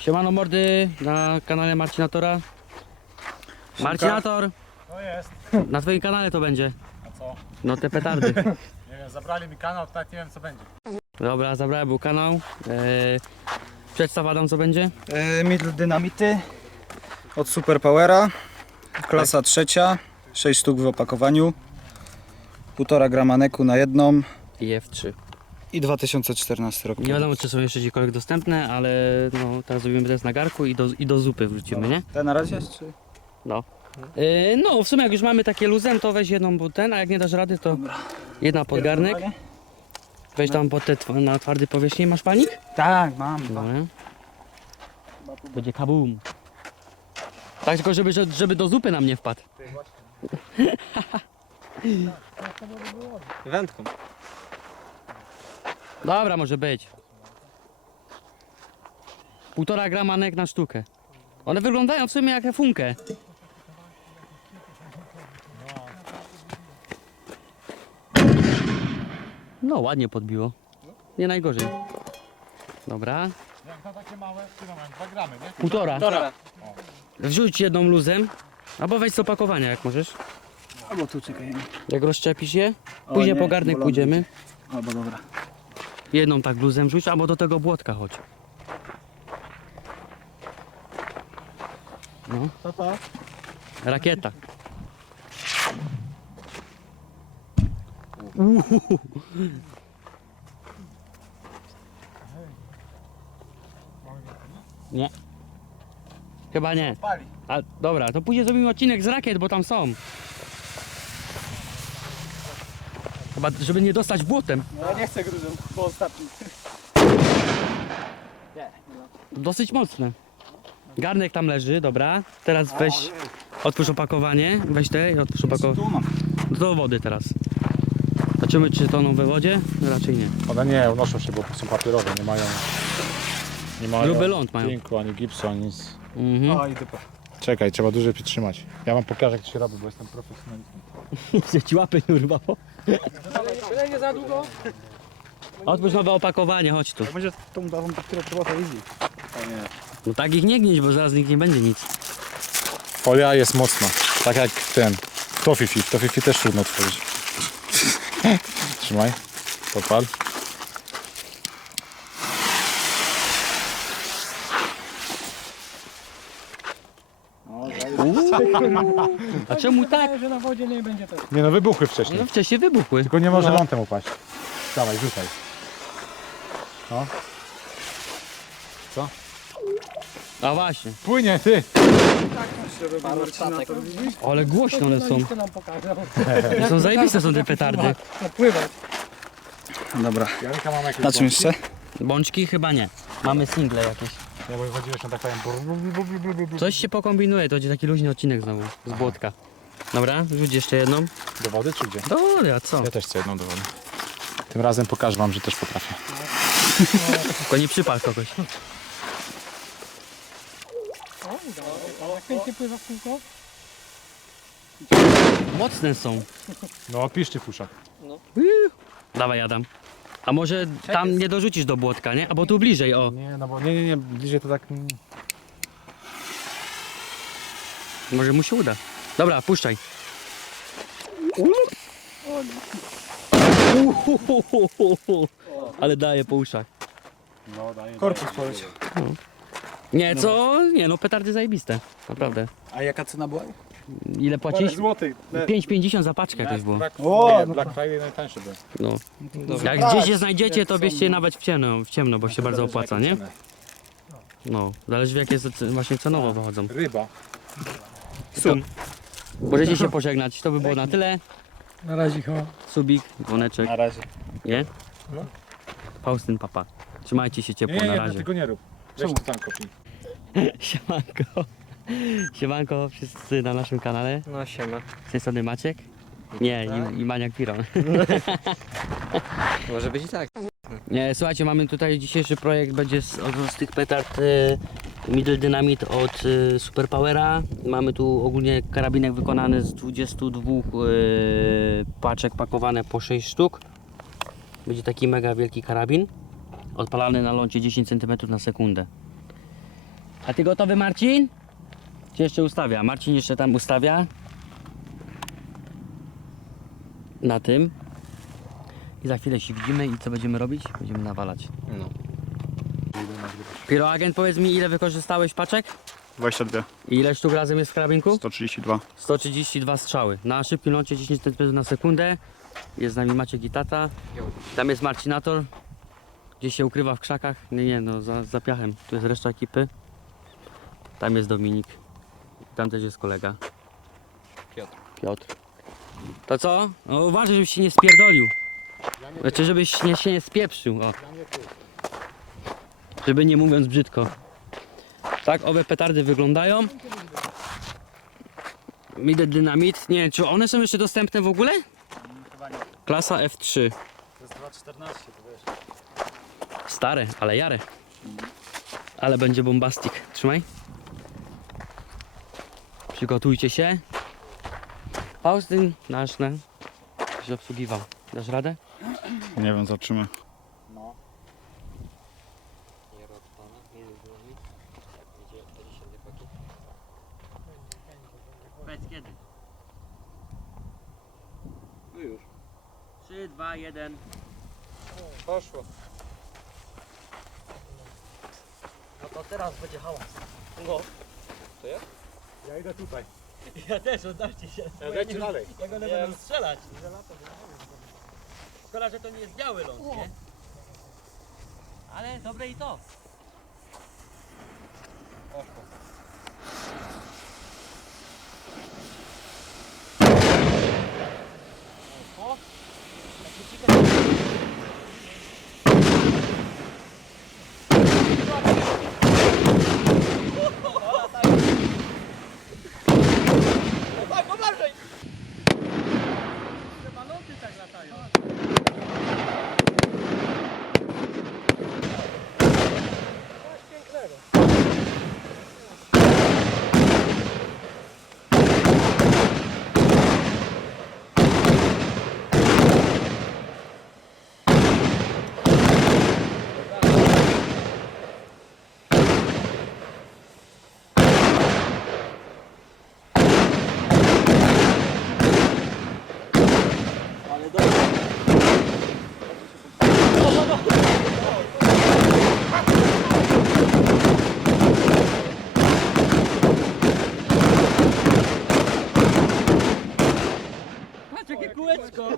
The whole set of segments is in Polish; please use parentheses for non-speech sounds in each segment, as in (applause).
Siemano mordy na kanale Marcinatora. Marcinator, To jest. na twoim kanale to będzie. A co? No te petardy. (laughs) Nie wiem, zabrali mi kanał, tak nie wiem co będzie. Dobra, zabrałem był kanał. Eee, przedstaw Adam co będzie. E, Middle dynamity od Superpowera, klasa trzecia, 6 sztuk w opakowaniu, 1,5 grama neku na jedną I F3. I 2014 rok. Nie wiadomo czy są jeszcze gdziekolwiek dostępne, ale no teraz zrobimy test na garku i do, i do zupy wrzucimy, nie? Te na razie jest, czy? No. Eee, no w sumie jak już mamy takie luzem to weź jedną bo ten, a jak nie dasz rady to jedna pod garnek. Weź tam pod te tw- na twardej powierzchni masz panik? Tak, mam. No nie? Będzie kabum. Tak tylko żeby, żeby do zupy nam nie wpadł. Wędką. Dobra, może być. Półtora grama nek na sztukę. One wyglądają w sumie jak funkę. No, ładnie podbiło. Nie najgorzej. Dobra. Jak na takie małe, ile mam? 2 gramy, nie? Półtora. Dobra. Wrzuć jedną luzem. Albo weź z opakowania jak możesz. Albo tu czekaj. Jak rozszczepisz je, później nie, po garnek bolą pójdziemy. Albo dobra. Jedną tak luzem rzuć, albo do tego błotka chodź. No. To? Rakieta. Nie. Chyba nie. Pali. A dobra, to później zrobimy odcinek z rakiet, bo tam są. Chyba, żeby nie dostać błotem. No ja nie chcę gruzem, bo ostatni. Dosyć mocne. Garnek tam leży, dobra. Teraz weź, otwórz opakowanie, weź te i otwórz opakowanie. Tu mam. Do wody teraz. Zobaczymy, czy toną we wodzie? Raczej nie. One nie, unoszą się, bo są papierowe, nie mają... Nie mają Gruby ląd mają. Tinku, ani gipsu, ani nic. Mhm. O i dupa. Czekaj, trzeba dłużej przytrzymać. Ja wam pokażę jak to się robi, bo jestem profesjonalistą. (laughs) Że ci łapy nie urwało. Nie za długo. (laughs) Otwórz nowe opakowanie, chodź tu. Będzie tą dawą, którą trzeba to easy. No tak ich nie gnieść, bo zaraz nikt nie będzie nic. Folia jest mocna, tak jak ten. Tofifi, Tofifi też trudno otworzyć. (laughs) Trzymaj, podpal. A czemu tak? Że na wodzie nie będzie tak. Nie no, wybuchły wcześniej. No wcześniej wybuchły. Tylko nie może lądem upaść. Dawaj, rzucaj. No. A właśnie. Płynie, ty! Ale głośno one są. Nam? Są zajebiste są te petardy. Napływać. Dobra. Mam jakieś Na czym jeszcze? Bączki chyba nie. Mamy single jakieś. Nie, bo chodziłeś na tak powiem. Coś się pokombinuje, to będzie taki luźny odcinek znowu z błotka. Dobra, rzuć jeszcze jedną. Do wody czy gdzie? Do wody, a co? Ja też chcę jedną do wody. Tym razem pokażę wam, że też potrafię. Tylko nie przypal kogoś. Jak pięknie pływa w kółko. Mocne są. No, piszczy fuszak. Dawaj Adam. A może tam nie dorzucisz do błotka, nie? Albo tu bliżej, o. Nie, no bo nie, nie, nie, bliżej to tak... Może mu się uda. Dobra, puszczaj. Ale daje po uszach. No, daję. Korpus poleciał. Nie, co? Nie, no petardy zajebiste. Naprawdę. A jaka cena była? Ile płacisz? złotych. 5,50 za paczkę jakoś było. Black, O, nie, no Black Friday najtańszy był. No. Dobra. Jak gdzieś je znajdziecie, to bierzcie nawet w ciemno, w ciemno bo się bardzo opłaca, nie? No. Zależy w jakie właśnie cenowo wychodzą. Ryba. Sum. Możecie się (laughs) pożegnać. To by było na tyle. Na razie chyba. Subik, dzwoneczek, Na razie. nie? No. Faustyn, papa. Trzymajcie się Nie, ciepło nie, na nie, razie. tego nie rób. Weź to tam kopij. (laughs) Siemanko. (laughs) Siemanko wszyscy na naszym kanale. No siema. Z tej strony Maciek. Nie, i, i Maniak Piron. (laughs) Może być i tak. (laughs) Nie, słuchajcie, mamy tutaj dzisiejszy projekt, będzie z, od, z tych petard y, Middle Dynamite od y, Superpowera. Mamy tu ogólnie karabinek wykonany z 22 y, paczek pakowane po 6 sztuk. Będzie taki mega wielki karabin. Odpalany na lądzie 10 cm na sekundę. A ty gotowy Marcin? Czy jeszcze ustawia? Marcin jeszcze tam ustawia. Na tym. I za chwilę się widzimy i co będziemy robić? Będziemy nawalać. No. Piroagent powiedz mi ile wykorzystałeś paczek? 22. I ile sztuk razem jest w karabinku? 132. 132 strzały. Na szybkim lącie 10 cm na sekundę. Jest z nami Maciek i tata. Tam jest Marcinator. Gdzieś się ukrywa w krzakach. Nie, nie, no za, za piachem. Tu jest reszta ekipy. Tam jest Dominik. Tam też jest kolega. Piotr. Piotr. To co? No uważaj, żebyś się nie spierdolił. Znaczy, żebyś nie, się nie spieprzył. O. Żeby nie mówiąc brzydko. Tak owe petardy wyglądają. Midę dynamit. Nie wiem, czy one są jeszcze dostępne w ogóle? Klasa F3. To jest 2,14 to wiesz. Stare, ale jare. Ale będzie bombastik. Trzymaj. Przygotujcie się. Faustyn nasz, ne? się obsługiwał. Dasz radę? Nie wiem, zobaczymy. Powiedz kiedy. No już. 3, 2, 1. Poszło. No to teraz będzie hałas. No. To ja? Ja idę tutaj. Ja też, oddajcie się. Ja dalej. Jak one będą strzelać. Szkoda, że to nie jest biały ląd, nie? Ale dobre i to. Patrz jakie kółeczko.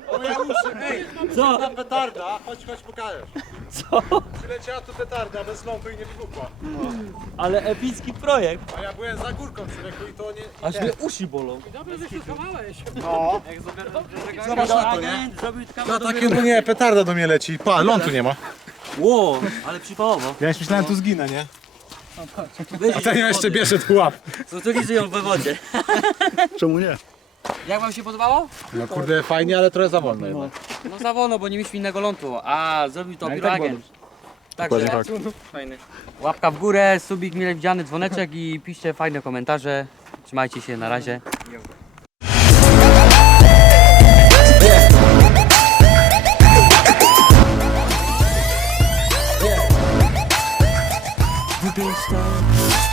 Co? Ta petarda, chodź, chodź pokażesz. Co? Przyleciała tu petarda bez lądu i nie wybuchła. Ale epicki projekt. A ja byłem za górką człowieku i to nie... Aż mnie uszy bolą. Dobrze, że się schowałeś. No. Zobacz na to, nie? Zrobił kawał No takie, no nie, petarda do mnie leci. Pa, lądu nie ma. Ło, ale przypałowo. Ja już myślałem, tu zginę, nie? A ten jeszcze bierze tu łap. Zutylizują we wodzie. Czemu nie? Jak wam się podobało? No kurde, fajnie, ale trochę za wolno jednak. No za wolno, bo nie mieliśmy innego lądu. A, zrobił to Piroagent. Także fajny. Łapka w górę, subik mile widziany, dzwoneczek i piszcie fajne komentarze. Trzymajcie się, na razie. You've been